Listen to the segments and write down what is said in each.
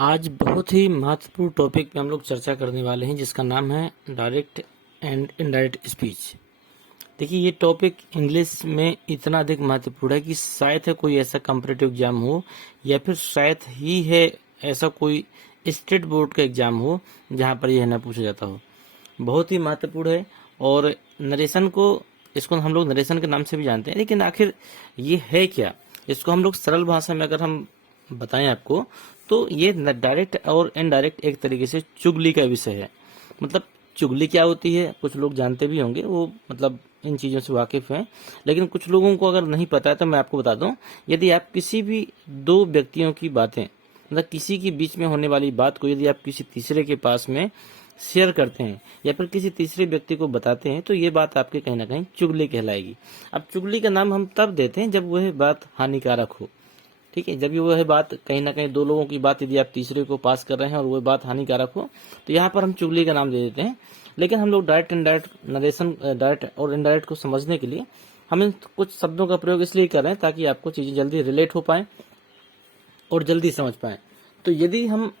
आज बहुत ही महत्वपूर्ण टॉपिक पे हम लोग चर्चा करने वाले हैं जिसका नाम है डायरेक्ट एंड इनडायरेक्ट स्पीच। देखिए, ये टॉपिक इंग्लिश में इतना अधिक महत्वपूर्ण है कि शायद है कोई ऐसा कॉम्पिटिटिव एग्जाम हो या फिर शायद ही है ऐसा कोई स्टेट बोर्ड का एग्जाम हो जहाँ पर यह ना पूछा जाता हो। बहुत ही महत्वपूर्ण है और नरेशन को इसको हम लोग नरेशन के नाम से भी जानते हैं, लेकिन आखिर ये है क्या? इसको हम लोग सरल भाषा में अगर हम बताएं आपको तो ये डायरेक्ट और इनडायरेक्ट एक तरीके से चुगली का विषय है। मतलब चुगली क्या होती है कुछ लोग जानते भी होंगे, वो मतलब इन चीज़ों से वाकिफ हैं, लेकिन कुछ लोगों को अगर नहीं पता है तो मैं आपको बता दूं। यदि आप किसी भी दो व्यक्तियों की बातें, मतलब किसी के बीच में होने वाली बात को यदि आप किसी तीसरे के पास में शेयर करते हैं या फिर किसी तीसरे व्यक्ति को बताते हैं तो ये बात आपके कहीं ना कहीं चुगली कहलाएगी। अब चुगली का नाम हम तब देते हैं जब वह बात हानिकारक हो। ठीक है, जब ये वह बात कहीं ना कहीं दो लोगों की बात यदि आप तीसरे को पास कर रहे हैं और वह बात हानिकारक हो तो यहाँ पर हम चुगली का नाम दे देते हैं। लेकिन हम लोग डायरेक्ट इनडायरेक्ट नरेशन, डायरेक्ट और इनडायरेक्ट को समझने के लिए हम इन कुछ शब्दों का प्रयोग इसलिए कर रहे हैं ताकि आपको चीजें जल्दी रिलेट हो पाए और जल्दी समझ पाए। तो यदि हम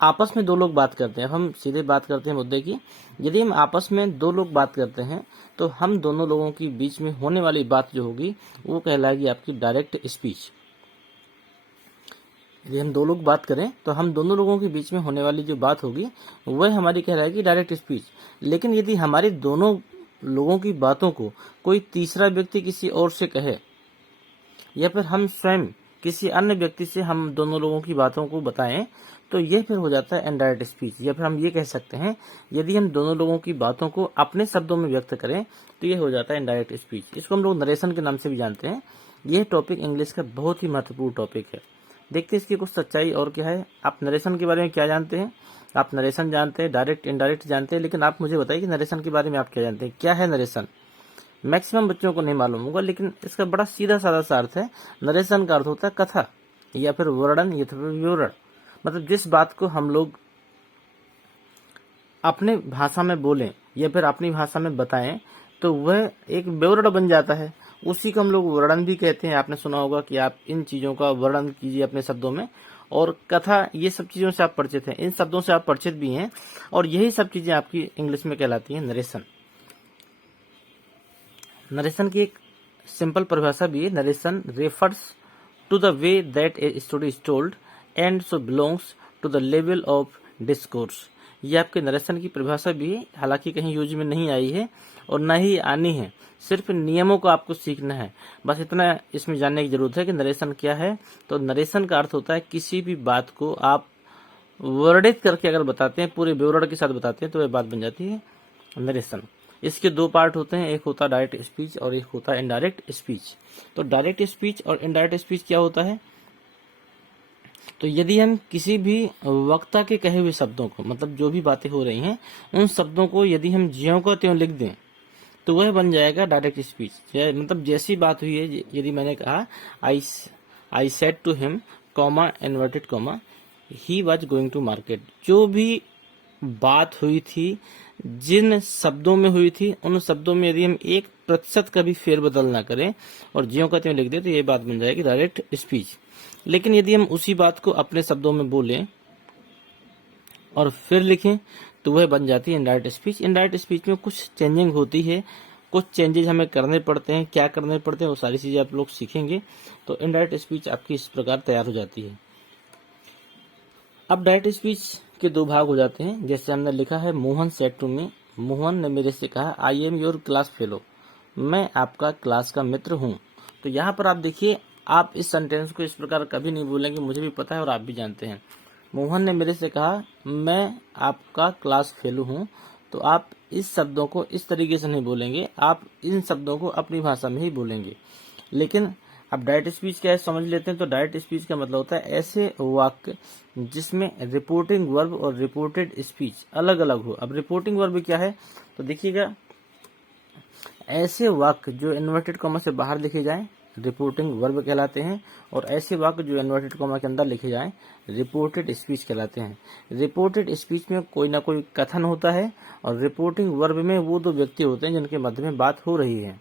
आपस में दो लोग बात करते हैं, हम सीधे बात करते हैं मुद्दे की, यदि हम आपस में दो लोग बात करते हैं तो हम दोनों लोगों के बीच में होने वाली बात जो होगी वो कहलाएगी आपकी डायरेक्ट स्पीच। यदि हम दो लोग बात करें तो हम दोनों लोगों के बीच में होने वाली जो बात होगी वह हमारी कहलाएगी डायरेक्ट स्पीच। लेकिन यदि हमारी दोनों लोगों की बातों को कोई तीसरा व्यक्ति किसी और से कहे या फिर हम स्वयं किसी अन्य व्यक्ति से हम दोनों लोगों की बातों को बताएं तो यह फिर हो जाता है इनडायरेक्ट स्पीच। या फिर हम ये कह सकते हैं यदि हम दोनों लोगों की बातों को अपने शब्दों में व्यक्त करें तो यह हो जाता है इनडायरेक्ट स्पीच। इसको हम लोग नरेशन के नाम से भी जानते हैं। यह टॉपिक इंग्लिश का बहुत ही महत्वपूर्ण टॉपिक है। देखते हैं इसकी कुछ सच्चाई और क्या है। आप नरेशन के बारे में क्या जानते हैं? आप नरेशन जानते हैं, डायरेक्ट इनडायरेक्ट जानते हैं, लेकिन आप मुझे बताइए कि नरेशन के बारे में आप क्या जानते हैं? क्या है नरेशन? मैक्सिमम बच्चों को नहीं मालूम होगा, लेकिन इसका बड़ा सीधा साधा सा अर्थ है। नरेशन का अर्थ होता है कथा या फिर वर्णन या फिर विवरण। मतलब जिस बात को हम लोग अपने भाषा में बोलें या फिर अपनी भाषा में बताएं तो वह एक विवरण बन जाता है। उसी को हम लोग वर्णन भी कहते हैं। आपने सुना होगा कि आप इन चीजों का वर्णन कीजिए अपने शब्दों में। और कथा, ये सब चीजों से आप परिचित हैं, इन शब्दों से आप परिचित भी हैं, और यही सब चीजें आपकी इंग्लिश में कहलाती हैं नरेशन। नरेशन की एक सिंपल परिभाषा भी है। Narration refers to the way that a story is told and so belongs to the level of discourse. ये आपके नरेशन की परिभाषा भी है, हालांकि कहीं यूज में नहीं आई है और न ही आनी है। सिर्फ नियमों को आपको सीखना है, बस इतना इसमें जानने की जरूरत है कि नरेशन क्या है। तो नरेशन का अर्थ होता है किसी भी बात को आप वर्णित करके अगर बताते हैं, पूरे विवरण के साथ बताते हैं, तो वह बात बन जाती है नरेशन। इसके दो पार्ट होते हैं, एक होता है डायरेक्ट स्पीच और एक होता है इनडायरेक्ट स्पीच। तो डायरेक्ट स्पीच और इनडायरेक्ट स्पीच क्या होता है? तो यदि हम किसी भी वक्ता के कहे हुए शब्दों को, मतलब जो भी बातें हो रही हैं उन शब्दों को यदि हम ज्यों का त्यों लिख दें तो वह बन जाएगा डायरेक्ट स्पीच। मतलब जैसी बात हुई है, यदि मैंने कहा I said to him comma inverted comma he was going to market, जो भी बात हुई थी, जिन शब्दों में हुई थी, उन शब्दों में यदि हम 1% का भी फेरबदल ना करें और ज्यों का त्यों लिख दें तो ये बात बन जाएगी डायरेक्ट स्पीच। लेकिन यदि हम उसी बात को अपने शब्दों में बोलें और फिर लिखें तो वह बन जाती है इनडायरेक्ट स्पीच। इनडायरेक्ट स्पीच में कुछ चेंजिंग होती है, कुछ चेंजेस हमें करने पड़ते हैं। क्या करने पड़ते हैं वो सारी चीजें आप लोग सीखेंगे। तो इनडायरेक्ट स्पीच आपकी इस प्रकार तैयार हो जाती है। अब डायरेक्ट स्पीच के दो भाग हो जाते हैं। जैसे हमने लिखा है Mohan said to me, Mohan ने मेरे से कहा I am your class fellow, मैं आपका क्लास का मित्र हूँ। तो यहाँ पर आप देखिए, आप इस सेंटेंस को इस प्रकार कभी नहीं बोलेंगे, मुझे भी पता है और आप भी जानते हैं। मोहन ने मेरे से कहा मैं आपका क्लास फेलो हूँ, तो आप इस शब्दों को इस तरीके से नहीं बोलेंगे, आप इन शब्दों को अपनी भाषा में ही बोलेंगे। लेकिन अब डायरेक्ट स्पीच क्या है समझ लेते हैं। तो डायरेक्ट स्पीच का मतलब होता है ऐसे वाक्य जिसमें रिपोर्टिंग वर्ब और रिपोर्टेड स्पीच अलग अलग हो। अब रिपोर्टिंग वर्ब क्या है तो देखिएगा, ऐसे वाक्य जो इन्वर्टेड कॉमा से बाहर लिखे जाएं रिपोर्टिंग वर्ब कहलाते हैं, और ऐसे वाक्य जो इन्वर्टेड कॉमा के अंदर लिखे जाएं रिपोर्टेड स्पीच कहलाते हैं। रिपोर्टेड स्पीच में कोई ना कोई कथन होता है और रिपोर्टिंग वर्ब में वो दो व्यक्ति होते हैं जिनके मध्य में बात हो रही है।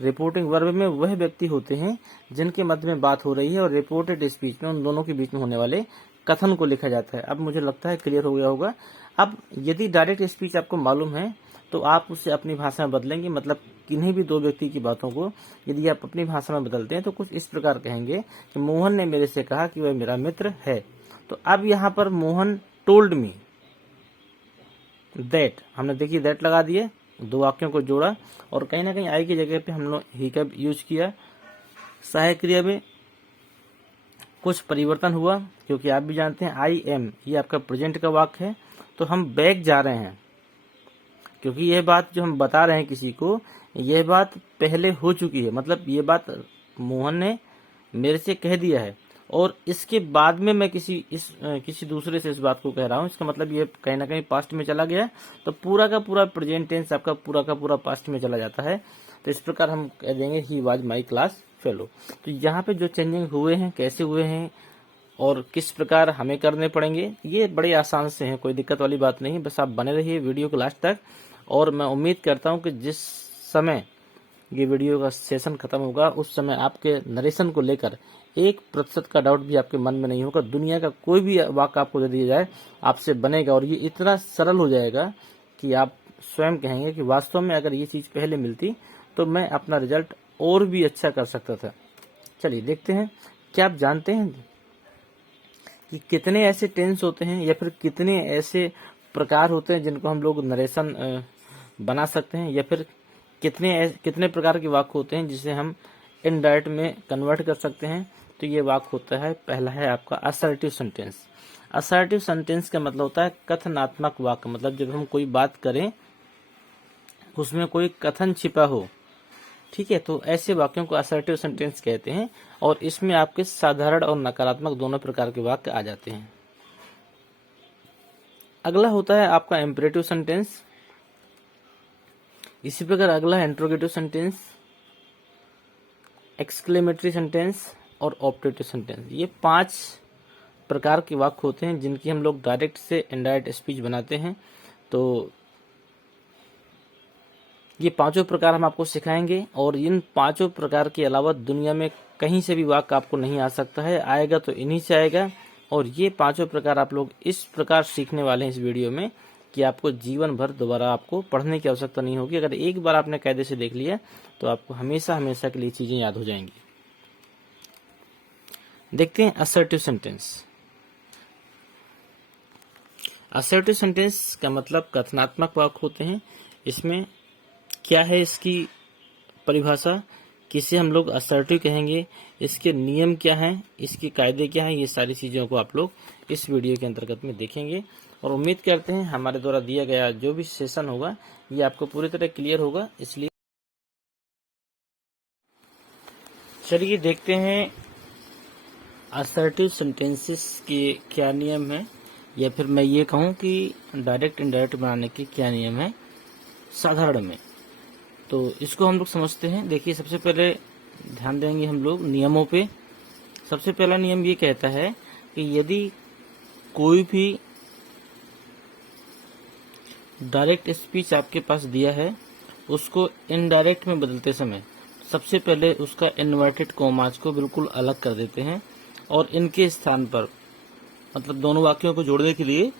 रिपोर्टिंग वर्ब में वह व्यक्ति होते हैं जिनके मध्य में बात हो रही है, और रिपोर्टेड स्पीच में उन दोनों के बीच में होने वाले कथन को लिखा जाता है। अब मुझे लगता है क्लियर हो गया होगा। अब यदि डायरेक्ट स्पीच आपको मालूम है तो आप उसे अपनी भाषा में बदलेंगे, मतलब किन्हीं भी दो व्यक्ति की बातों को यदि आप अपनी भाषा में बदलते हैं तो कुछ इस प्रकार कहेंगे कि मोहन ने मेरे से कहा कि वह मेरा मित्र है। तो अब यहाँ पर मोहन टोल्ड मी दैट, हमने देखिए दैट लगा दिए, दो वाक्यों को जोड़ा और कहीं ना कहीं आई की जगह पे हम लोग ही का यूज किया। सहायक क्रिया में कुछ परिवर्तन हुआ, क्योंकि आप भी जानते हैं आई एम ये आपका प्रेजेंट का वाक्य है, तो हम बैक जा रहे हैं, क्योंकि यह बात जो हम बता रहे हैं किसी को, यह बात पहले हो चुकी है, मतलब ये बात मोहन ने मेरे से कह दिया है और इसके बाद में मैं किसी दूसरे से इस बात को कह रहा हूँ। इसका मतलब ये कहीं ना कहीं पास्ट में चला गया, तो पूरा का पूरा प्रेजेंट टेंस आपका पूरा का पूरा पास्ट में चला जाता है। तो इस प्रकार हम कह देंगे he was my class fellow. तो यहाँ पे जो चेंजिंग हुए हैं, कैसे हुए हैं और किस प्रकार हमें करने पड़ेंगे, ये बड़े आसान से हैं, कोई दिक्कत वाली बात नहीं। बस आप बने रहिए वीडियो के लास्ट तक और मैं उम्मीद करता हूँ कि जिस समय ये वीडियो का सेशन खत्म होगा उस समय आपके नरेशन को लेकर 1% का डाउट भी आपके मन में नहीं होगा। दुनिया का कोई भी वाक्य आपको दे दिया जाए आपसे बनेगा और ये इतना सरल हो जाएगा कि आप स्वयं कहेंगे कि वास्तव में अगर ये चीज पहले मिलती तो मैं अपना रिजल्ट और भी अच्छा कर सकता था। चलिए देखते हैं, क्या आप जानते हैं कि कितने ऐसे टेंस होते हैं या फिर कितने ऐसे प्रकार होते हैं जिनको हम लोग नरेशन बना सकते हैं, या फिर कितने प्रकार के वाक्य होते हैं जिसे हम इनडायरेक्ट में कन्वर्ट कर सकते हैं। तो ये वाक्य होता है, पहला है आपका असर्टिव सेंटेंस। असर्टिव सेंटेंस का मतलब होता है कथनात्मक वाक्य, मतलब जब हम कोई बात करें उसमें कोई कथन छिपा हो, ठीक है, तो ऐसे वाक्यों को असर्टिव सेंटेंस कहते हैं और इसमें आपके साधारण और नकारात्मक दोनों प्रकार के वाक्य आ जाते हैं। अगला होता है आपका इम्परेटिव सेंटेंस। इसी प्रकार अगला है इंट्रोगेटिव सेंटेंस, एक्सक्लेमेटरी सेंटेंस और ऑप्टेटिव सेंटेंस। ये 5 प्रकार के वाक्य होते हैं जिनकी हम लोग डायरेक्ट से इनडायरेक्ट स्पीच बनाते हैं। तो ये 5 प्रकार हम आपको सिखाएंगे और इन 5 प्रकार के अलावा दुनिया में कहीं से भी वाक्य आपको नहीं आ सकता है, आएगा तो इन्हीं से आएगा। और ये 5 प्रकार आप लोग इस प्रकार सीखने वाले हैं इस वीडियो में कि आपको जीवन भर दोबारा आपको पढ़ने की आवश्यकता नहीं होगी। अगर एक बार आपने कायदे से देख लिया तो आपको हमेशा हमेशा के लिए चीजें याद हो जाएंगी। देखते हैं असर्टिव सेंटेंस। असर्टिव सेंटेंस का मतलब कथनात्मक वाक्य होते हैं। इसमें क्या है इसकी परिभाषा, किसे हम लोग असर्टिव कहेंगे, इसके नियम क्या हैं, इसके कायदे क्या हैं, ये सारी चीजों को आप लोग इस वीडियो के अंतर्गत में देखेंगे और उम्मीद करते हैं हमारे द्वारा दिया गया जो भी सेशन होगा ये आपको पूरी तरह क्लियर होगा। इसलिए चलिए देखते हैं असर्टिव सेंटेंसेस के क्या नियम है, या फिर मैं ये कहूँ कि डायरेक्ट इनडायरेक्ट बनाने के क्या नियम है साधारण में। तो इसको हम लोग समझते हैं। देखिए, सबसे पहले ध्यान देंगे हम लोग नियमों पे। सबसे पहला नियम ये कहता है कि यदि कोई भी डायरेक्ट स्पीच आपके पास दिया है उसको इनडायरेक्ट में बदलते समय सबसे पहले उसका इन्वर्टेड कॉमास को बिल्कुल अलग कर देते हैं और इनके स्थान पर, मतलब दोनों वाक्यों को जोड़ने के लिए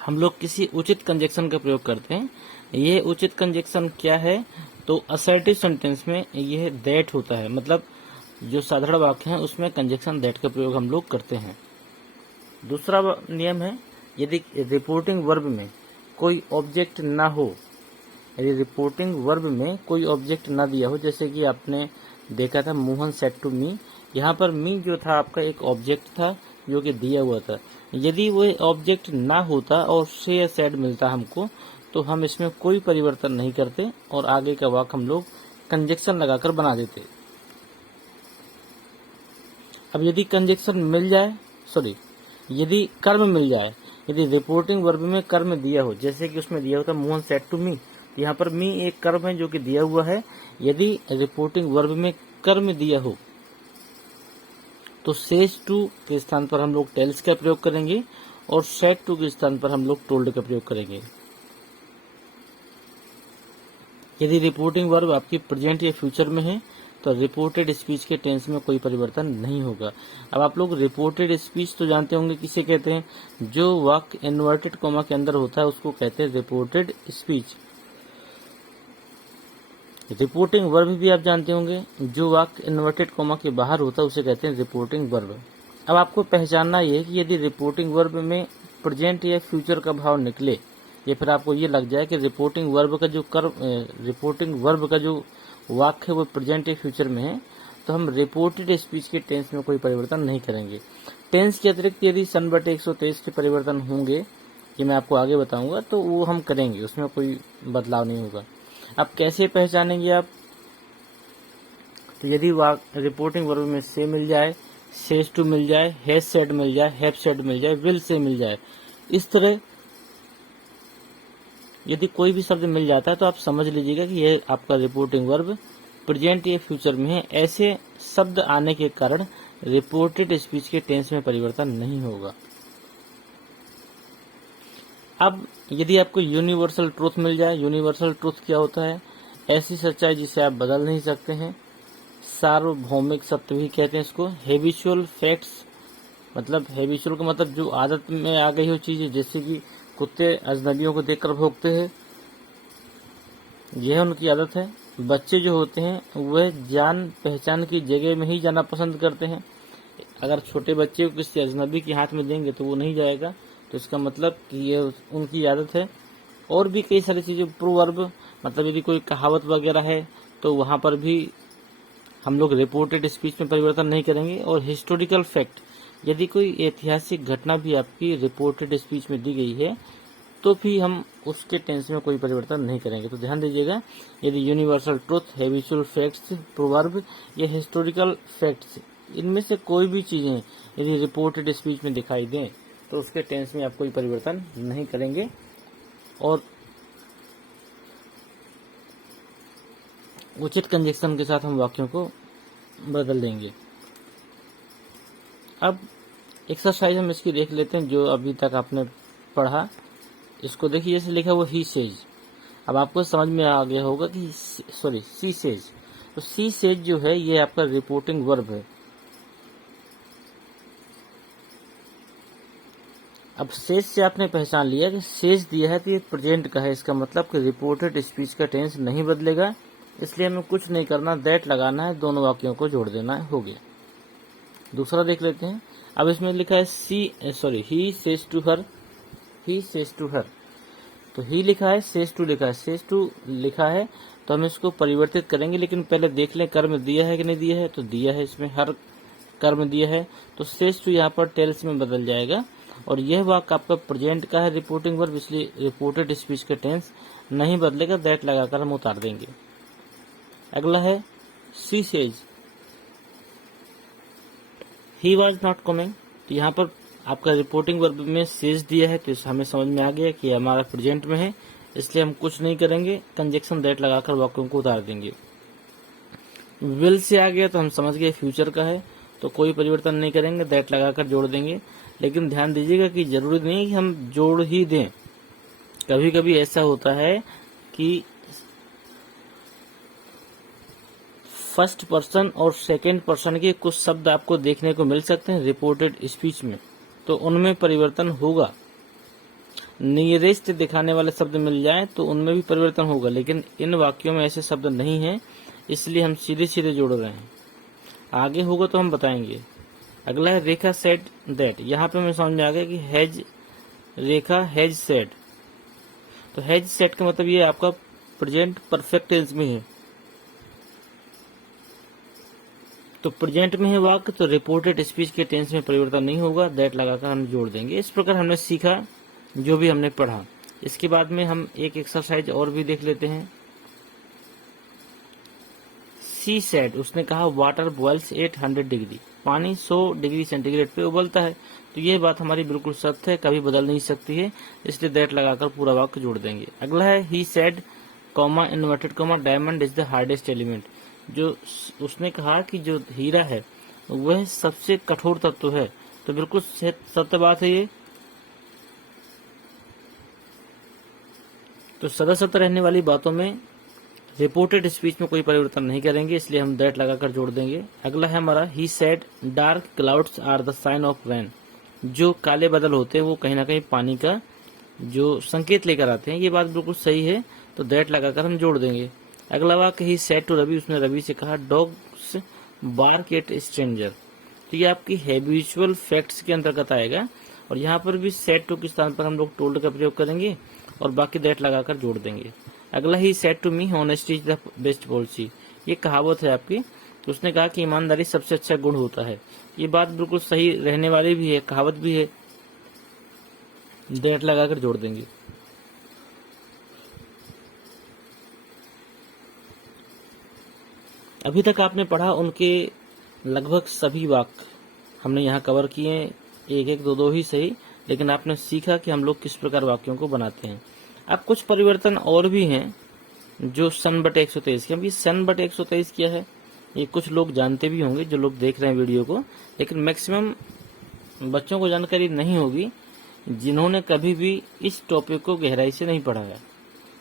हम लोग किसी उचित कंजक्शन का प्रयोग करते हैं। यह उचित कंजक्शन क्या है, तो असर्टिव सेंटेंस में यह दैट होता है, मतलब जो साधारण वाक्य है उसमें कंजक्शन दैट का प्रयोग हम लोग करते हैं। दूसरा नियम है, यदि रिपोर्टिंग वर्ब में कोई ऑब्जेक्ट ना हो, यदि रिपोर्टिंग वर्ब में कोई ऑब्जेक्ट ना दिया हो, जैसे कि आपने देखा था मोहन सेड टू मी, यहाँ पर मी जो था आपका एक ऑब्जेक्ट था जो कि दिया हुआ था। यदि वो ऑब्जेक्ट ना होता और से या सेड मिलता हमको, तो हम इसमें कोई परिवर्तन नहीं करते और आगे का वाक्य हम लोग कंजक्शन लगाकर बना देते। अब यदि कंजक्शन मिल जाए, यदि कर्म मिल जाए, यदि रिपोर्टिंग वर्ब में कर्म दिया हो, जैसे कि उसमें दिया होता मोहन सेड टू मी, यहाँ पर मी एक कर्म है जो कि दिया हुआ है। यदि रिपोर्टिंग वर्ब में कर्म दिया हो तो सेज टू के स्थान पर हम लोग टेल्स का प्रयोग करेंगे और सेड टू के स्थान पर हम लोग टोल्ड का प्रयोग करेंगे। यदि रिपोर्टिंग वर्ब आपकी प्रेजेंट या फ्यूचर में है तो आपका रिपोर्टेड स्पीच के टेंस में कोई परिवर्तन नहीं होगा। अब आप लोग रिपोर्टेड स्पीच तो जानते होंगे किसे कहते हैं, जो वाक्य इन्वर्टेड कॉमा के अंदर होता है उसको कहते हैं रिपोर्टेड स्पीच। रिपोर्टिंग वर्ब भी आप जानते होंगे, जो वाक्य इन्वर्टेड कॉमा के बाहर होता है उसे कहते हैं रिपोर्टिंग वर्ब। अब आपको पहचानना ये है कि यदि रिपोर्टिंग वर्ब में प्रेजेंट या फ्यूचर का भाव निकले, या फिर आपको ये लग जाए कि रिपोर्टिंग वर्ब का जो वाक्य है वो प्रेजेंट या फ्यूचर में है, तो हम रिपोर्टेड स्पीच के टेंस में कोई परिवर्तन नहीं करेंगे। टेंस के अतिरिक्त यदि सन बटे 123 के परिवर्तन होंगे, ये मैं आपको आगे बताऊंगा, तो वो हम करेंगे, उसमें कोई बदलाव नहीं होगा। अब कैसे पहचानेंगे आप, तो यदि रिपोर्टिंग वर्ब में से मिल जाए, सेज टू मिल जाए, हैज सेड मिल जाए, हैव सेड मिल जाए, विल से मिल जाए, इस तरह यदि कोई भी शब्द मिल जाता है तो आप समझ लीजिएगा कि यह आपका रिपोर्टिंग वर्ब प्रेजेंट या फ्यूचर में है। ऐसे शब्द आने के कारण रिपोर्टेड स्पीच के टेंस में परिवर्तन नहीं होगा। अब यदि आपको यूनिवर्सल ट्रूथ मिल जाए, यूनिवर्सल ट्रूथ क्या होता है, ऐसी सच्चाई जिसे आप बदल नहीं सकते हैं, सार्वभौमिक सत्य भी कहते हैं इसको। हैबिचुअल फैक्ट्स, मतलब हैबिचुअल का मतलब जो आदत में आ गई हो चीजें, जैसे कि कुत्ते अजनबियों को देखकर भौंकते हैं, यह उनकी आदत है। बच्चे जो होते हैं वह जान पहचान की जगह में ही जाना पसंद करते हैं। अगर छोटे बच्चे को किसी अजनबी के हाथ में देंगे तो वो नहीं जाएगा, तो इसका मतलब कि ये उनकी आदत है। और भी कई सारी चीजें, प्रोवर्ब, मतलब यदि कोई कहावत वगैरह है तो वहां पर भी हम लोग रिपोर्टेड स्पीच में परिवर्तन नहीं करेंगे। और हिस्टोरिकल फैक्ट, यदि कोई ऐतिहासिक घटना भी आपकी रिपोर्टेड स्पीच में दी गई है तो भी हम उसके टेंस में कोई परिवर्तन नहीं करेंगे। तो ध्यान दीजिएगा, यदि universal truth, habitual facts, proverb या हिस्टोरिकल फैक्ट्स, इनमें से कोई भी चीजें यदि रिपोर्टेड स्पीच में दिखाई दें तो उसके टेंस में आप कोई परिवर्तन नहीं करेंगे और उचित कंजक्शन के साथ हम वाक्यों को बदल देंगे। अब एक्सरसाइज हम इसकी देख लेते हैं जो अभी तक आपने पढ़ा। इसको देखिए, जैसे लिखा हुआ ही सेज, अब आपको समझ में आ गया होगा कि सी सेज, तो सी सेज जो है ये आपका रिपोर्टिंग वर्ब है। अब सेज से आपने पहचान लिया कि सेज दिया है तो ये प्रेजेंट का है, इसका मतलब कि रिपोर्टेड स्पीच का टेंस नहीं बदलेगा, इसलिए हमें कुछ नहीं करना, दैट लगाना है, दोनों वाक्यों को जोड़ देना है, हो गया। दूसरा देख लेते हैं। अब इसमें लिखा है he says to her, he says to her, तो ही लिखा है, सेज टू लिखा है, सेज टू लिखा है, तो हम इसको परिवर्तित करेंगे, लेकिन पहले देख लें कर्म दिया है कि नहीं दिया है। तो दिया है, इसमें हर कर्म दिया है, तो सेज टू यहाँ पर टेल्स में बदल जाएगा। और यह वाक्य आपका प्रेजेंट का है, रिपोर्टिंग वर्ब, इसलिए रिपोर्टेड स्पीच का टेंस नहीं बदलेगा, दैट लगाकर हम उतार देंगे। अगला है she says he was not coming, तो यहाँ पर आपका रिपोर्टिंग वर्ब में सेज दिया है, तो हमें समझ में आ गया कि हमारा प्रेजेंट में है, इसलिए हम कुछ नहीं करेंगे, कंजक्शन दैट लगाकर वाक्यों को उतार देंगे। विल से आ गया तो हम समझ गए फ्यूचर का है, तो कोई परिवर्तन नहीं करेंगे, दैट लगाकर जोड़ देंगे। लेकिन ध्यान दीजिएगा कि जरूरी नहीं कि हम जोड़ ही दें, कभी कभी ऐसा होता है कि फर्स्ट पर्सन और सेकंड पर्सन के कुछ शब्द आपको देखने को मिल सकते हैं रिपोर्टेड स्पीच में, तो उनमें परिवर्तन होगा। नियरेस्ट दिखाने वाले शब्द मिल जाए तो उनमें भी परिवर्तन होगा, लेकिन इन वाक्यों में ऐसे शब्द नहीं है, इसलिए हम सीधे सीधे जोड़ रहे हैं। आगे होगा तो हम बताएंगे। अगला है रेखा सेड दैट, यहाँ पे हमें समझ में आ गया कि हैज रेखा हैज सेड, तो हैज सेड का मतलब ये आपका प्रेजेंट परफेक्ट टेंस में है, तो प्रेजेंट में है वाक्य, तो रिपोर्टेड स्पीच के टेंस में परिवर्तन नहीं होगा, दैट लगाकर हम जोड़ देंगे। इस प्रकार हमने सीखा जो भी हमने पढ़ा। इसके बाद में हम एक एक्सरसाइज और भी देख लेते हैं। सी सेड, उसने कहा वाटर बॉइल्स 800 डिग्री, पानी 100 डिग्री सेंटीग्रेड पे उबलता है, तो ये बात हमारी बिल्कुल सत्य है, कभी बदल नहीं सकती है, इसलिए दैट लगाकर पूरा वाक्य जोड़ देंगे। अगला है ही said comma inverted comma diamond is the hardest element, जो उसने कहा कि जो हीरा है वह सबसे कठोर तत्व है, तो बिल्कुल सत्य बात है ये। तो सदा सत्य रहने वाली बातों में रिपोर्टेड स्पीच में कोई परिवर्तन नहीं करेंगे, इसलिए हम दैट लगाकर जोड़ देंगे। अगला है हमारा he said dark clouds are the sign of rain. जो काले बादल होते हैं वो कहीं ना कहीं पानी का जो संकेत लेकर आते हैं। ये बात बिल्कुल सही है, तो दैट लगाकर हम जोड़ देंगे। अगला वाक्य ही सेड टू रवि, उसने रवि से कहा डॉग्स बार्क एट स्ट्रेंजर। तो ये आपकी हैबिचुअल फैक्ट्स के अंतर्गत आएगा, और यहाँ पर भी सेड टू के स्थान पर हम लोग टोल्ड का प्रयोग करेंगे और बाकी दैट लगाकर जोड़ देंगे। अगला he said to me honesty is the best policy. ये कहावत है आपकी, तो उसने कहा कि ईमानदारी सबसे अच्छा गुण होता है। ये बात बिल्कुल सही रहने वाली भी है, कहावत भी है, दैट लगाकर जोड़ देंगे। अभी तक आपने पढ़ा उनके लगभग सभी वाक्य हमने यहाँ कवर किए, एक एक दो दो ही सही, लेकिन आपने सीखा कि हम लोग किस प्रकार वाक्यों को बनाते हैं। अब कुछ परिवर्तन और भी हैं जो सन बटे 123 के। अभी सन बटे 123 क्या है ये कुछ लोग जानते भी होंगे जो लोग देख रहे हैं वीडियो को, लेकिन मैक्सिमम बच्चों को जानकारी नहीं होगी जिन्होंने कभी भी इस टॉपिक को गहराई से नहीं पढ़ा है।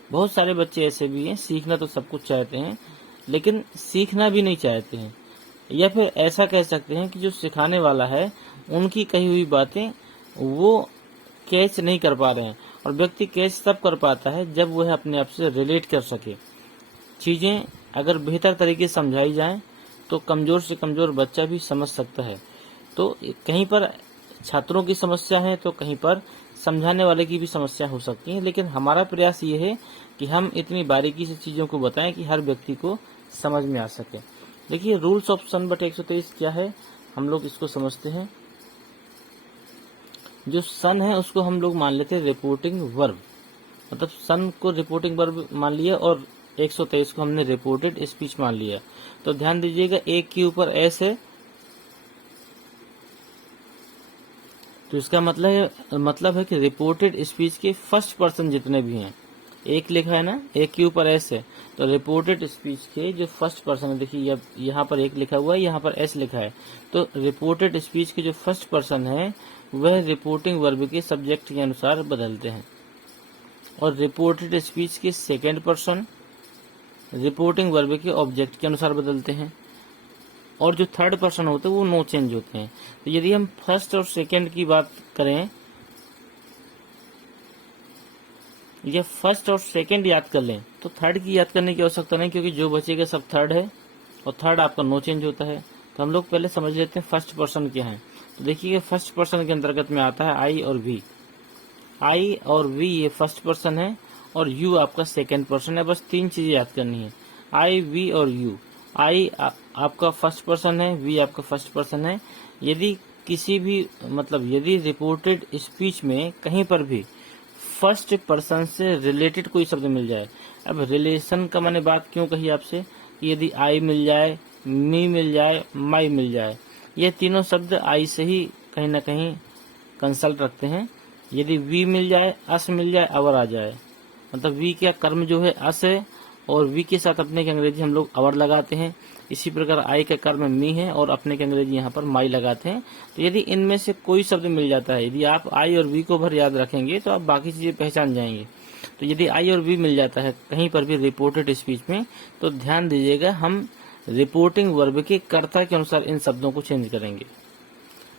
बहुत सारे बच्चे ऐसे भी हैं, सीखना तो सब कुछ चाहते हैं लेकिन सीखना भी नहीं चाहते हैं, या फिर ऐसा कह सकते हैं कि जो सिखाने वाला है उनकी कही हुई बातें वो कैच नहीं कर पा रहे हैं। और व्यक्ति कैच तब कर पाता है जब वह अपने आप से रिलेट कर सके। चीज़ें अगर बेहतर तरीके से समझाई जाएं तो कमज़ोर से कमज़ोर बच्चा भी समझ सकता है। तो कहीं पर छात्रों की समस्या है तो कहीं पर समझाने वाले की भी समस्या हो सकती है, लेकिन हमारा प्रयास ये है कि हम इतनी बारीकी से चीज़ों को बताएं कि हर व्यक्ति को समझ में आ सके। देखिए रूल्स ऑफ सन बटे 123 क्या है, हम लोग इसको समझते हैं। जो सन है उसको हम लोग मान लेते हैं रिपोर्टिंग वर्ब, मतलब सन को रिपोर्टिंग वर्ब मान लिया और 123 को हमने रिपोर्टेड स्पीच मान लिया। तो ध्यान दीजिएगा एक के ऊपर एस है, तो इसका मतलब है कि रिपोर्टेड स्पीच के फर्स्ट पर्सन जितने भी हैं, एक लिखा है ना, एक के ऊपर एस है, तो रिपोर्टेड स्पीच के जो फर्स्ट पर्सन है, देखिए यहाँ पर एक लिखा हुआ है, यहाँ पर एस लिखा है, तो रिपोर्टेड स्पीच के जो फर्स्ट पर्सन है वह रिपोर्टिंग वर्ब के सब्जेक्ट के अनुसार बदलते हैं, और रिपोर्टेड स्पीच के सेकेंड पर्सन रिपोर्टिंग वर्ब के ऑब्जेक्ट के अनुसार बदलते हैं, और जो थर्ड पर्सन होते हैं वो नो चेंज होते हैं। तो यदि हम फर्स्ट और सेकेंड की बात करें या फर्स्ट और सेकेंड याद कर लें तो थर्ड की याद करने की आवश्यकता नहीं, क्योंकि जो बचेगा सब थर्ड है और थर्ड आपका नो चेंज होता है। तो हम लोग पहले समझ लेते हैं फर्स्ट पर्सन क्या है। तो देखिए फर्स्ट पर्सन के अंतर्गत में आता है आई और वी। आई और वी ये फर्स्ट पर्सन है और यू आपका सेकेंड पर्सन है। बस तीन चीजें याद करनी है, आई वी और यू। आई आपका फर्स्ट पर्सन है, वी आपका फर्स्ट पर्सन है। यदि किसी भी यदि रिपोर्टेड स्पीच में कहीं पर भी फर्स्ट पर्सन से रिलेटेड कोई शब्द मिल जाए, अब रिलेशन का मैंने बात क्यों कही आपसे कि यदि आई मिल जाए, मी मिल जाए, माई मिल जाए, ये तीनों शब्द आई से ही कहीं ना कहीं कंसल्ट रखते हैं। यदि वी मिल जाए, अस मिल जाए, अवर आ जाए, मतलब वी का कर्म जो है अस है और वी के साथ अपने के अंग्रेजी हम लोग अवर लगाते हैं। इसी प्रकार आई का कर्म मी है और अपने के अंग्रेजी यहाँ पर माई लगाते हैं। तो यदि इनमें से कोई शब्द मिल जाता है, यदि आप आई और वी को भर याद रखेंगे तो आप बाकी चीजें पहचान जाएंगे। तो यदि आई और वी मिल जाता है कहीं पर भी रिपोर्टेड स्पीच में, तो ध्यान दीजिएगा हम रिपोर्टिंग वर्ब के कर्ता के अनुसार इन शब्दों को चेंज करेंगे।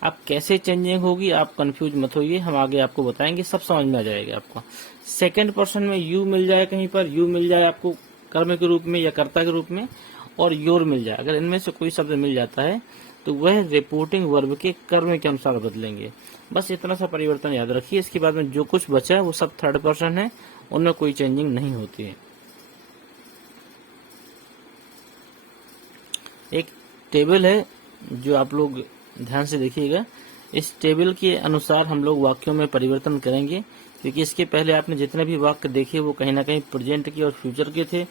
अब कैसे चेंजिंग होगी आप कंफ्यूज मत होइए, हम आगे आपको बताएंगे, सब समझ में आ जाएगा आपको। सेकेंड पर्सन में यू मिल जाए, कहीं पर यू मिल जाए आपको कर्म के रूप में या कर्ता के रूप में, और योर मिल जाए, अगर इनमें से कोई शब्द मिल जाता है तो वह रिपोर्टिंग वर्ब के कर्म के अनुसार बदलेंगे। बस इतना सा परिवर्तन याद रखिए। इसके बाद में जो कुछ बचा है वो सब थर्ड पर्सन है, उनमें कोई चेंजिंग नहीं होती है। एक टेबल है जो आप लोग ध्यान से देखिएगा, इस टेबल के अनुसार हम लोग वाक्यों में परिवर्तन करेंगे, क्योंकि इसके पहले आपने जितने भी वाक्य देखे वो कहीं ना कहीं प्रेजेंट के और फ्यूचर के थे,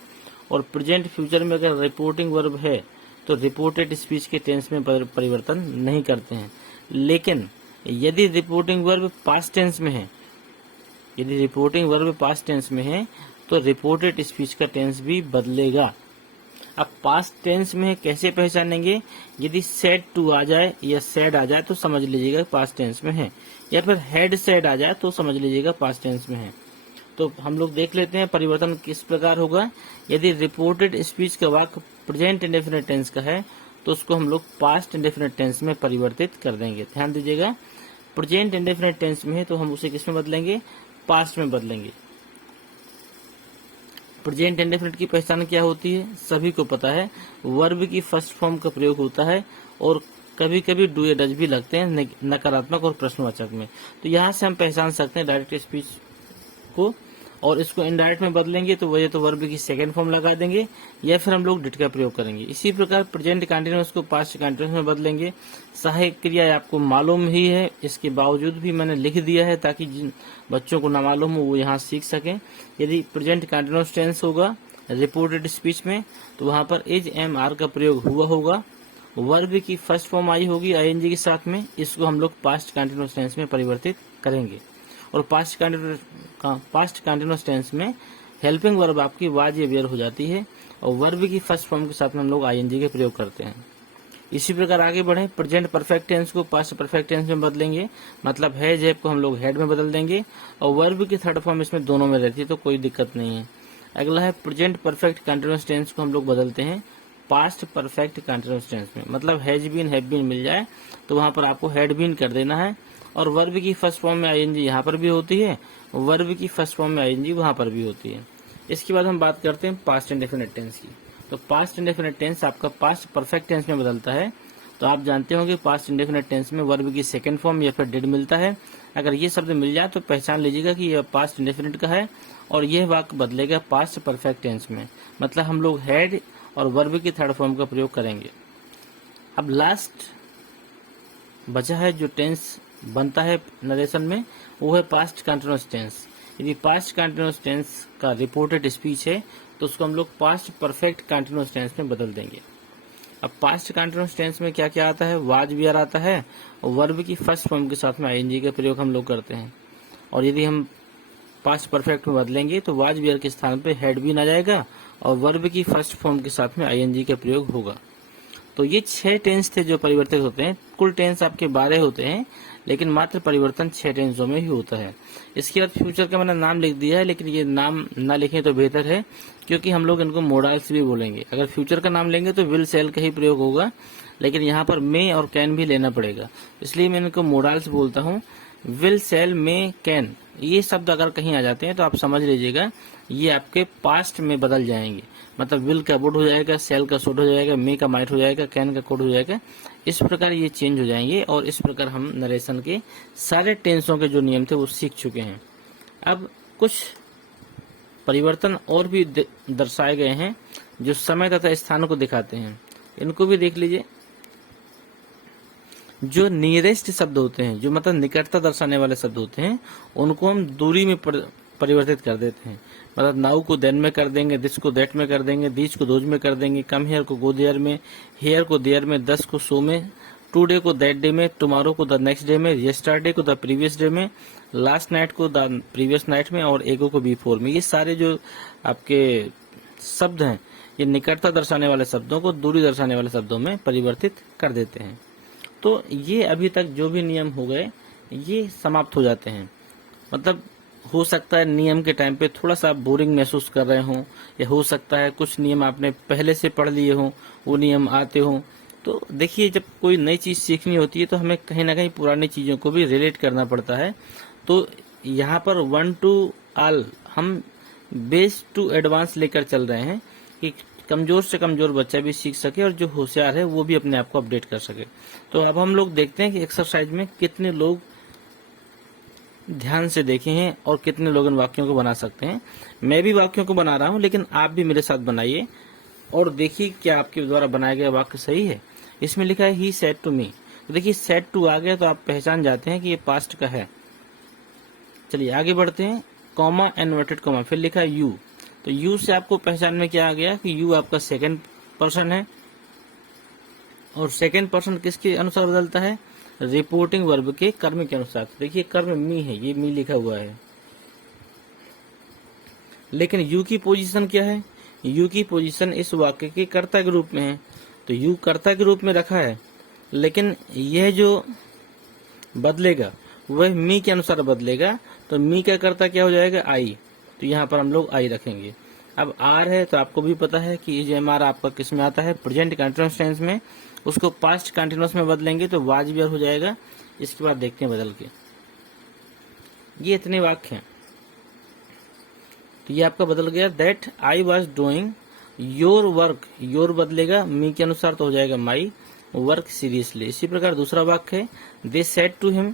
और प्रेजेंट फ्यूचर में अगर रिपोर्टिंग वर्ब है तो रिपोर्टेड स्पीच के टेंस में परिवर्तन नहीं करते हैं। लेकिन यदि रिपोर्टिंग वर्ब पास्ट टेंस में है, यदि रिपोर्टिंग वर्ब पास्ट टेंस में है तो रिपोर्टेड स्पीच का टेंस भी बदलेगा। अब पास्ट टेंस में कैसे पहचानेंगे, यदि सेड टू आ जाए या सेड आ जाए तो समझ लीजिएगा पास्ट टेंस में है, या फिर हैड सेड आ जाए तो समझ लीजिएगा पास्ट टेंस में है। तो हम लोग देख लेते हैं परिवर्तन किस प्रकार होगा। यदि रिपोर्टेड स्पीच का वाक्य प्रेजेंट इंडेफिनिट टेंस का है तो उसको हम लोग पास्ट इंडेफिनिट टेंस में परिवर्तित कर देंगे। ध्यान दीजिएगा, प्रेजेंट इंडेफिनिट टेंस में है तो हम उसे किस में बदलेंगे, पास्ट में बदलेंगे। प्रेजेंट इंडेफिनिट की पहचान क्या होती है, सभी को पता है, वर्ब की फर्स्ट फॉर्म का प्रयोग होता है और कभी कभी डू या डज भी लगते हैं नकारात्मक और प्रश्नवाचक में। तो यहाँ से हम पहचान सकते हैं डायरेक्ट स्पीच को, और इसको इनडायरेक्ट में बदलेंगे तो वह तो वर्ब की सेकंड फॉर्म लगा देंगे या फिर हम लोग डिड का प्रयोग करेंगे। इसी प्रकार प्रेजेंट कंटीन्यूअस को पास्ट कंटीन्यूअस में बदलेंगे। सहायक क्रिया आपको मालूम ही है, इसके बावजूद भी मैंने लिख दिया है ताकि जिन बच्चों को ना मालूम हो वो यहाँ सीख सकें। यदि प्रेजेंट कंटीन्यूअस टेंस होगा रिपोर्टेड स्पीच में तो वहां पर इज एम आर का प्रयोग हुआ होगा, वर्ब की फर्स्ट फॉर्म आई होगी आईएनजी के साथ में, इसको हम लोग पास्ट कंटीन्यूअस टेंस में परिवर्तित करेंगे। और पास्ट कंटीन्यूअस टेंस में हेल्पिंग वर्ब आपकी वाज या वेयर हो जाती है और वर्ब की फर्स्ट फॉर्म के साथ में हम लोग आईएनजी के प्रयोग करते हैं। इसी प्रकार आगे बढ़े, प्रेजेंट परफेक्ट टेंस को पास्ट परफेक्ट टेंस में बदलेंगे, मतलब है जेब को हम लोग हेड में बदल देंगे और वर्ब की थर्ड फॉर्म इसमें दोनों में रहती है तो कोई दिक्कत नहीं है। अगला है प्रेजेंट परफेक्ट कंटीन्यूअस टेंस को हम लोग बदलते हैं पास्ट परफेक्ट कंटीन्यूअस टेंस में, मतलब हैज बीन हैव बीन मिल जाए तो वहां पर आपको हैड बीन कर देना है और वर्ब की फर्स्ट फॉर्म में आईएनजी यहाँ पर भी होती है, वर्ब की फर्स्ट फॉर्म में आईएनजी वहां पर भी होती है। इसके बाद हम बात करते हैं पास्ट इंडेफिनिट टेंस की। तो पास्ट इंडेफिनिट टेंस आपका पास्ट परफेक्ट टेंस में बदलता है। तो आप जानते होंगे पास्ट इंडेफिनिट टेंस में वर्ब की सेकंड फॉर्म या फिर डिड मिलता है। अगर ये शब्द मिल जाए तो पहचान लीजिएगा कि यह पास्ट इंडेफिनिट का है और यह वाक्य बदलेगा पास्ट परफेक्ट टेंस में, मतलब हम लोग हैड और वर्ब की थर्ड फॉर्म का प्रयोग करेंगे। अब लास्ट बचा है जो टेंस बनता है नरेशन में, वो है पास्ट कंटीन्यूअस टेंस। यदि पास्ट कंटीन्यूअस टेंस का रिपोर्टेड स्पीच है तो उसको हम लोग पास्ट परफेक्ट कंटीन्यूअस टेंस में बदल देंगे। अब पास्ट कंटीन्यूअस टेंस में क्या क्या आता है, वाज वेयर आता है और वर्ब की फर्स्ट फॉर्म के साथ में आईएनजी का प्रयोग हम लोग करते हैं। और यदि हम पास्ट परफेक्ट में बदलेंगे तो वाज वेयर के स्थान पे हैड बीन आ जाएगा और वर्ब की फर्स्ट फॉर्म के साथ में आईएनजी का प्रयोग होगा। तो ये 6 टेंस थे जो परिवर्तित होते हैं। कुल टेंस आपके 12 होते हैं लेकिन मात्र परिवर्तन 6 टेंसों में ही होता है। इसके बाद फ्यूचर का मैंने नाम लिख दिया है, लेकिन ये नाम ना लिखें तो बेहतर है क्योंकि हम लोग इनको मोडाल्स भी बोलेंगे। अगर फ्यूचर का नाम लेंगे तो विल सेल का ही प्रयोग होगा, लेकिन यहाँ पर मे और कैन भी लेना पड़ेगा, इसलिए मैं इनको मोडाल्स बोलता हूँ। विल सेल मे कैन ये शब्द अगर कहीं आ जाते हैं तो आप समझ लीजिएगा ये आपके पास्ट में बदल जाएंगे, मतलब विल का वुड हो जाएगा, सेल का शुड हो जाएगा, मे का माइट हो जाएगा, कैन का कोड हो जाएगा। इस प्रकार ये चेंज हो जाएंगे और इस प्रकार हम नरेशन के सारे टेंसों के जो नियम थे वो सीख चुके हैं। अब कुछ परिवर्तन और भी दर्शाए गए हैं जो समय तथा स्थान को दिखाते हैं, इनको भी देख लीजिए। जो नियरेस्ट शब्द होते हैं, जो मतलब निकटता दर्शाने वाले शब्द होते हैं, उनको हम दूरी में परिवर्तित कर देते हैं। मतलब नाउ को देन में कर देंगे, दिस को दैट में कर देंगे, दीज को दोज में कर देंगे, कम हेयर को गो देयर में, हेयर को देयर में, दस को सो में, टुडे को दैट डे में, टुमारो को द नेक्स्ट डे में, यस्टरडे को द प्रीवियस डे में, लास्ट नाइट को द प्रीवियस नाइट में और एगो को बिफोर में। ये सारे जो आपके शब्द हैं ये निकटता दर्शाने वाले शब्दों को दूरी दर्शाने वाले शब्दों में परिवर्तित कर देते हैं। तो ये अभी तक जो भी नियम हो गए ये समाप्त हो जाते हैं। मतलब हो सकता है नियम के टाइम पे थोड़ा सा बोरिंग महसूस कर रहे हों, या हो सकता है कुछ नियम आपने पहले से पढ़ लिए हों, वो नियम आते हों। तो देखिए, जब कोई नई चीज़ सीखनी होती है तो हमें कहीं ना कहीं पुरानी चीज़ों को भी रिलेट करना पड़ता है। तो यहाँ पर 1 to all हम बेस टू एडवांस लेकर चल रहे हैं कि कमजोर से कमजोर बच्चा भी सीख सके और जो होशियार है वो भी अपने आप को अपडेट कर सके। तो अब हम लोग देखते हैं कि एक्सरसाइज में कितने लोग ध्यान से देखे हैं और कितने लोग इन वाक्यों को बना सकते हैं। मैं भी वाक्यों को बना रहा हूं, लेकिन आप भी मेरे साथ बनाइए और देखिए क्या आपके द्वारा बनाया गया वाक्य सही है। इसमें लिखा है ही सेड टू मी, तो देखिए सेड टू आ गया तो आप पहचान जाते हैं कि ये पास्ट का है। चलिए आगे बढ़ते हैं। कॉमा इन्वर्टेड कॉमा, फिर लिखा है यू, तो यू से आपको पहचान में क्या आ गया कि यू आपका सेकंड पर्सन है और सेकंड पर्सन किसके अनुसार बदलता है, रिपोर्टिंग वर्ब के कर्म के अनुसार। देखिए कर्म मी है, ये मी लिखा हुआ है, लेकिन यू की पोजीशन क्या है, यू की पोजीशन इस वाक्य के कर्ता के रूप में है, तो यू कर्ता के रूप में रखा है, लेकिन यह जो बदलेगा वह मी के अनुसार बदलेगा। तो मी का कर्ता क्या हो जाएगा, आई, तो यहाँ पर हम लोग आई रखेंगे। अब आर है तो आपको भी पता है कि इज एम आर आपका किस में आता है, प्रेजेंट कंटिन्यूअस टेंस में। उसको पास्ट कंटिन्यूअस में बदलेंगे तो वाज भी हो जाएगा। इसके बाद देखते हैं बदल के, ये इतने वाक्य हैं। तो ये आपका बदल गया, that I was doing your work, your बदलेगा मी के अनुसार तो हो जाएगा माई वर्क सीरियसली। इसी प्रकार दूसरा वाक्य है, they said to him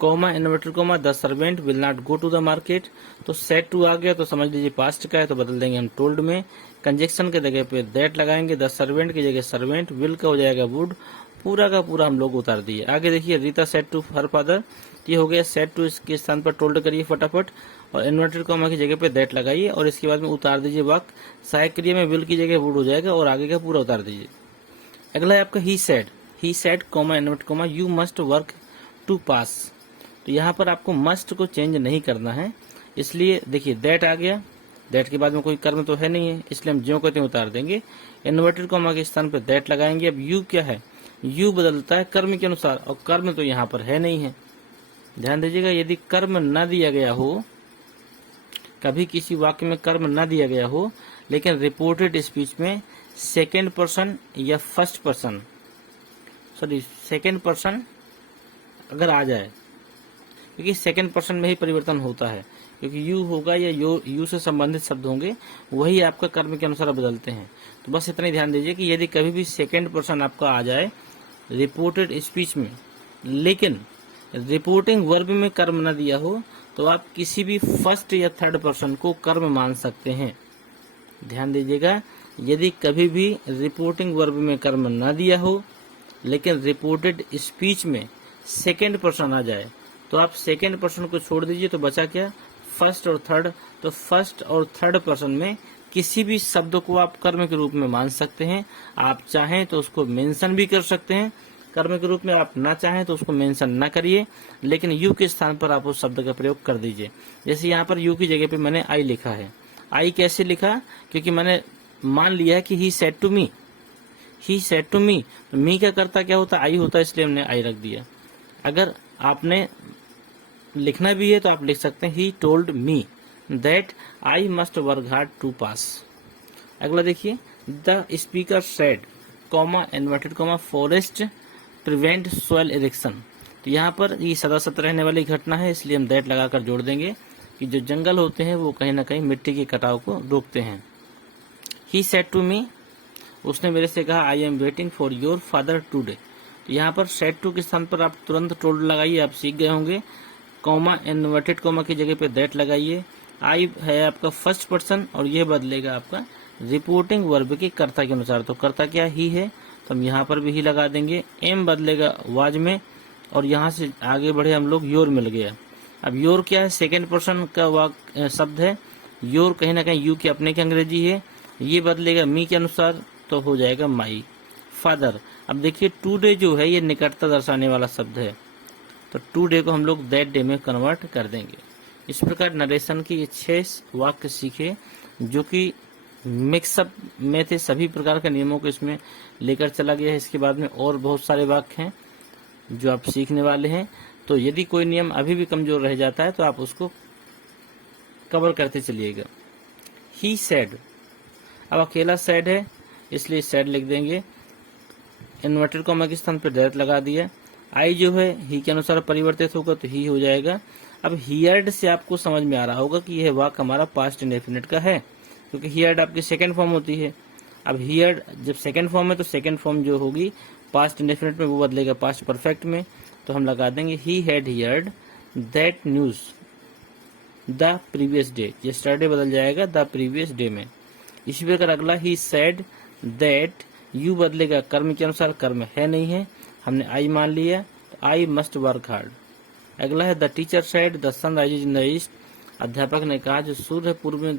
comma inverted comma the servant will not go to the market. तो सेड टू आ गया तो समझ लीजिए पास्ट का है, तो बदल देंगे हम टोल्ड में। कंजक्शन के जगह पे दैट लगाएंगे, द सर्वेंट की जगह सर्वेंट, विल का हो जाएगा वुड, पूरा का पूरा हम लोग उतार दिए। आगे देखिए, Rita said to her father, ये हो गया सेड टू, इसके स्थान पर टोल्ड करिए फटाफट और इन्वर्टेड कॉमा की जगह पे दैट लगाइए और इसके बाद में उतार दीजिए वाक्य। सहायक क्रिया में विल की जगह वुड हो जाएगा और आगे का पूरा उतार दीजिए। अगला है आपका he said comma inverted comma you must work to pass. तो यहाँ पर आपको मस्ट को चेंज नहीं करना है, इसलिए देखिए दैट आ गया, दैट के बाद में कोई कर्म तो है नहीं है, इसलिए हम ज्यों कहते हैं उतार देंगे। इन्वर्टेड कॉमा के स्थान पर दैट लगाएंगे। अब यू क्या है, यू बदलता है कर्म के अनुसार और कर्म तो यहाँ पर है नहीं है। ध्यान दीजिएगा, यदि कर्म न दिया गया हो, कभी किसी वाक्य में कर्म न दिया गया हो लेकिन रिपोर्टेड स्पीच में सेकेंड पर्सन या first person, sorry second person अगर आ जाए, क्योंकि सेकेंड पर्सन में ही परिवर्तन होता है, क्योंकि यू होगा या यू से संबंधित शब्द होंगे वही आपका कर्म के अनुसार बदलते हैं। तो बस इतना ही ध्यान दीजिए कि यदि कभी भी सेकेंड पर्सन आपका आ जाए रिपोर्टेड स्पीच में लेकिन रिपोर्टिंग वर्ब में कर्म न दिया हो तो आप किसी भी फर्स्ट या थर्ड पर्सन को कर्म मान सकते हैं। ध्यान दीजिएगा, यदि कभी भी रिपोर्टिंग वर्ब में कर्म न दिया हो लेकिन रिपोर्टेड स्पीच में सेकेंड पर्सन आ जाए तो आप सेकेंड पर्सन को छोड़ दीजिए, तो बचा क्या, फर्स्ट और थर्ड। तो फर्स्ट और थर्ड पर्सन में किसी भी शब्द को आप कर्म के रूप में मान सकते हैं। आप चाहें तो उसको मेंशन भी कर सकते हैं कर्म के रूप में, आप ना चाहें तो उसको मेंशन ना करिए, लेकिन यू के स्थान पर आप उस शब्द का प्रयोग कर दीजिए। जैसे यहाँ पर यू की जगह पे मैंने आई लिखा है। आई कैसे लिखा, क्योंकि मैंने मान लिया है कि he said to me, he said to me, तो मी का कर्ता क्या होता है, आई होता है, इसलिए हमने आई रख दिया। अगर आपने लिखना भी है तो आप लिख सकते हैं, he told me that I must work hard to pass. अगला देखिए, the speaker said comma inverted comma forest prevent soil erosion. तो यहाँ पर ये सदा सत रहने वाली घटना है, इसलिए हम दैट लगाकर जोड़ देंगे कि जो जंगल होते हैं वो कहीं ना कहीं मिट्टी के कटाव को रोकते हैं। ही सेड टू मी, उसने मेरे से कहा, I am waiting for your father today. तो यहाँ पर सेड टू के स्थान पर आप तुरंत टोल्ड लगाइए, आप सीख गए होंगे। कॉमा इन्वर्टेड कॉमा की जगह पे दैट लगाइए। आई है आपका फर्स्ट पर्सन और ये बदलेगा आपका रिपोर्टिंग वर्ब के कर्ता के अनुसार। तो कर्ता क्या ही है, तो हम यहाँ पर भी ही लगा देंगे। एम बदलेगा वाज में और यहाँ से आगे बढ़े हम लोग, योर मिल गया। अब योर क्या है, सेकेंड पर्सन का शब्द है, योर कहीं ना कहीं यू के अपने की अंग्रेजी है, ये बदलेगा मी के अनुसार तो हो जाएगा माई फादर। अब देखिए टूडे जो है ये निकटता दर्शाने वाला शब्द है, तो टूडे को हम लोग दैट डे में कन्वर्ट कर देंगे। इस प्रकार नरेशन की ये 6 वाक्य सीखे जो कि मिक्सअप में थे, सभी प्रकार के नियमों को इसमें लेकर चला गया है। इसके बाद में और बहुत सारे वाक्य हैं जो आप सीखने वाले हैं, तो यदि कोई नियम अभी भी कमजोर रह जाता है तो आप उसको कवर करते चलिएगा। ही सेड, अब अकेला सेड है इसलिए सेड लिख देंगे, इन्वर्टेड कॉमा के स्थान पर दैट लगा दिया। आई जो है ही के अनुसार परिवर्तित होगा तो ही हो जाएगा। अब हियर्ड से आपको समझ में आ रहा होगा कि यह वाक्य हमारा पास्ट इंडेफिनिट का है, क्योंकि हियर्ड आपकी सेकंड फॉर्म होती है। अब हियर्ड जब सेकंड फॉर्म है तो सेकंड फॉर्म जो होगी पास्ट इंडेफिनिट में वो बदलेगा पास्ट परफेक्ट में, तो हम लगा देंगे he had heard that news the previous day. Yesterday बदल जाएगा द प्रीवियस डे में। इसी प्रकार अगला, ही सेड दैट, यू बदलेगा कर्म के अनुसार, कर्म है नहीं है, हमने आई मान लिया, तो आई मस्ट वर्क हार्ड। अगला है, the teacher said the sun rises in the east. अध्यापक ने कहा जो सूर्य पूर्व में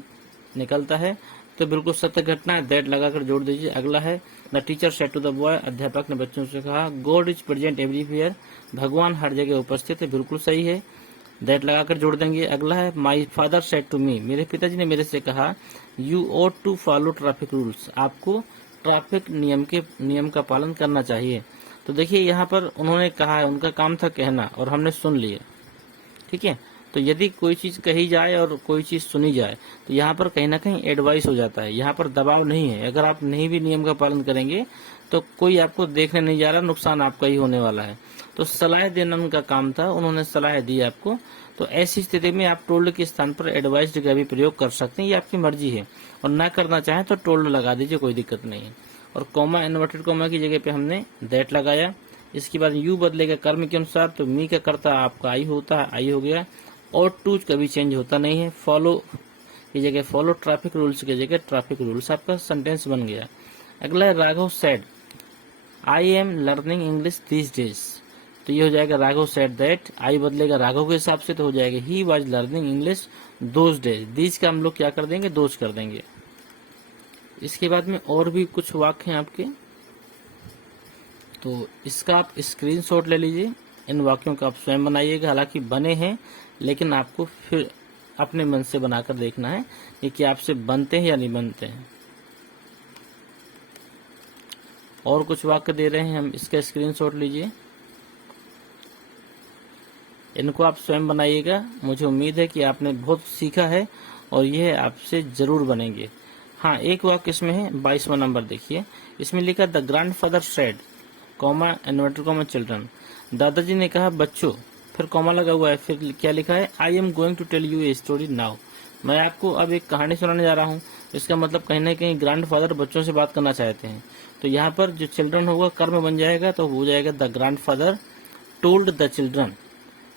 निकलता है, तो बिल्कुल सत्य घटना है, दैट लगाकर जोड़ दीजिए। अगला है, the teacher said to the boy, अध्यापक ने बच्चों से कहा गॉड इज प्रेजेंट एवरीवेयर, भगवान हर जगह उपस्थित है, बिल्कुल सही है, दैट लगाकर जोड़ देंगे। अगला है, my father said to me, मेरे पिताजी ने मेरे से कहा you ought to follow traffic rules, आपको ट्रैफिक नियम का पालन करना चाहिए। तो देखिए यहाँ पर उन्होंने कहा है, उनका काम था कहना और हमने सुन लिया, ठीक है। तो यदि कोई चीज़ कही जाए और कोई चीज़ सुनी जाए तो यहाँ पर कहीं ना कहीं एडवाइस हो जाता है, यहाँ पर दबाव नहीं है। अगर आप नहीं भी नियम का पालन करेंगे तो कोई आपको देखने नहीं जा रहा, नुकसान आपका ही होने वाला है। तो सलाह देना उनका काम था, उन्होंने सलाह दी आपको। तो ऐसी स्थिति में आप टोल्ड के स्थान पर एडवाइस्ड का भी प्रयोग कर सकते हैं, ये आपकी मर्जी है। और ना करना चाहें तो टोल्ड लगा दीजिए, कोई दिक्कत नहीं है। और कॉमा, इन्वर्टेड कॉमा की जगह पे हमने दैट लगाया। इसके बाद यू बदलेगा कर्म के अनुसार, तो मी का कर्ता आपका आई होता है, आई हो गया। और टू कभी चेंज होता नहीं है। फॉलो की जगह फॉलो, ट्रैफिक रूल्स की जगह ट्रैफिक रूल्स, आपका सेंटेंस बन गया। अगला है Raghav said I am learning English these days, तो ये हो जाएगा राघव सेड दैट, आई बदलेगा राघव के हिसाब से तो हो जाएगा he was learning English those days. These का हम लोग क्या कर देंगे, दोज कर देंगे। इसके बाद में और भी कुछ वाक्य हैं आपके, तो इसका आप स्क्रीनशॉट ले लीजिए। इन वाक्यों का आप स्वयं बनाइएगा, हालांकि बने हैं लेकिन आपको फिर अपने मन से बनाकर देखना है कि क्या आपसे बनते हैं या नहीं बनते हैं। और कुछ वाक्य दे रहे हैं हम, इसका स्क्रीनशॉट लीजिए, इनको आप स्वयं बनाइएगा। मुझे उम्मीद है कि आपने बहुत सीखा है और यह आपसे जरूर बनेंगे। हाँ, एक वाक्य इसमें है 22वां नंबर, देखिए इसमें लिखा the grandfather said comma inverted comma children, दादाजी ने कहा बच्चों, फिर कॉमा लगा हुआ है, फिर क्या लिखा है I am going to tell you a story now, मैं आपको अब एक कहानी सुनाने जा रहा हूँ। इसका मतलब कहीं ना कहीं ग्रैंडफादर बच्चों से बात करना चाहते हैं। तो यहाँ पर जो चिल्ड्रन होगा कर्म बन जाएगा, तो हो जाएगा the grandfather told the children.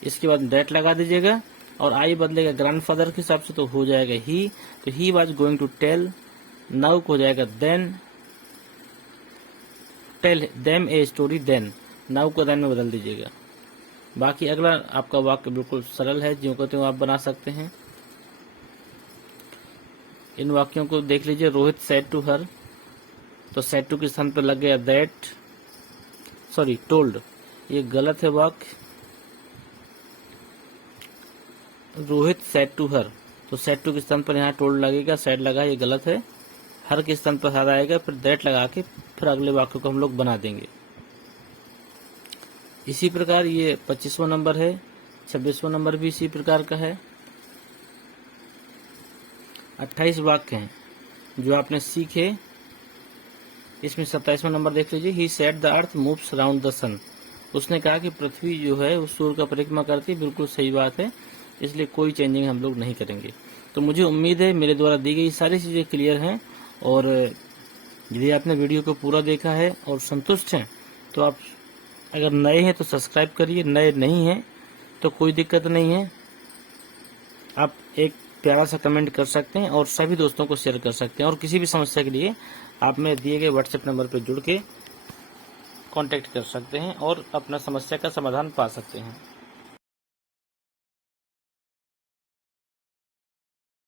इसके बाद दैट लगा दीजिएगा और आई बदलेगा ग्रैंडफादर के हिसाब से तो हो जाएगा ही, तो he was going to tell. Now को हो जाएगा then, tell them a story then, now को देन में बदल दीजिएगा। बाकी अगला आपका वाक्य बिल्कुल सरल है, ज्यों कहते हो आप बना सकते हैं। इन वाक्यों को देख लीजिए। रोहित सेड टू हर, तो सेड टू के स्थान पर लग गया दैट, सॉरी टोल्ड, ये गलत है वाक्य। रोहित सेड टू हर, तो सेड टू के स्थान पर यहाँ टोल्ड लगेगा, सेड लगा, ये गलत है। हर के स्थान पर हर आएगा, फिर दैट लगा के फिर अगले वाक्य को हम लोग बना देंगे। इसी प्रकार ये 25वां नंबर है, 26वां नंबर भी इसी प्रकार का है। 28 वाक्य हैं जो आपने सीखे। इसमें 27वां नंबर देख लीजिए। He said the earth moves around the sun, उसने कहा कि पृथ्वी जो है उस सूर्य का परिक्रमा करती है। बिल्कुल सही बात है, इसलिए कोई चेंजिंग हम लोग नहीं करेंगे। तो मुझे उम्मीद है मेरे द्वारा दी गई सारी चीज़ें क्लियर हैं, और यदि आपने वीडियो को पूरा देखा है और संतुष्ट हैं तो आप अगर नए हैं तो सब्सक्राइब करिए, नए नहीं हैं तो कोई दिक्कत नहीं है। आप एक प्यारा सा कमेंट कर सकते हैं और सभी दोस्तों को शेयर कर सकते हैं। और किसी भी समस्या के लिए आप मेरे दिए गए व्हाट्सएप नंबर पर जुड़ के कांटेक्ट कर सकते हैं और अपना समस्या का समाधान पा सकते हैं।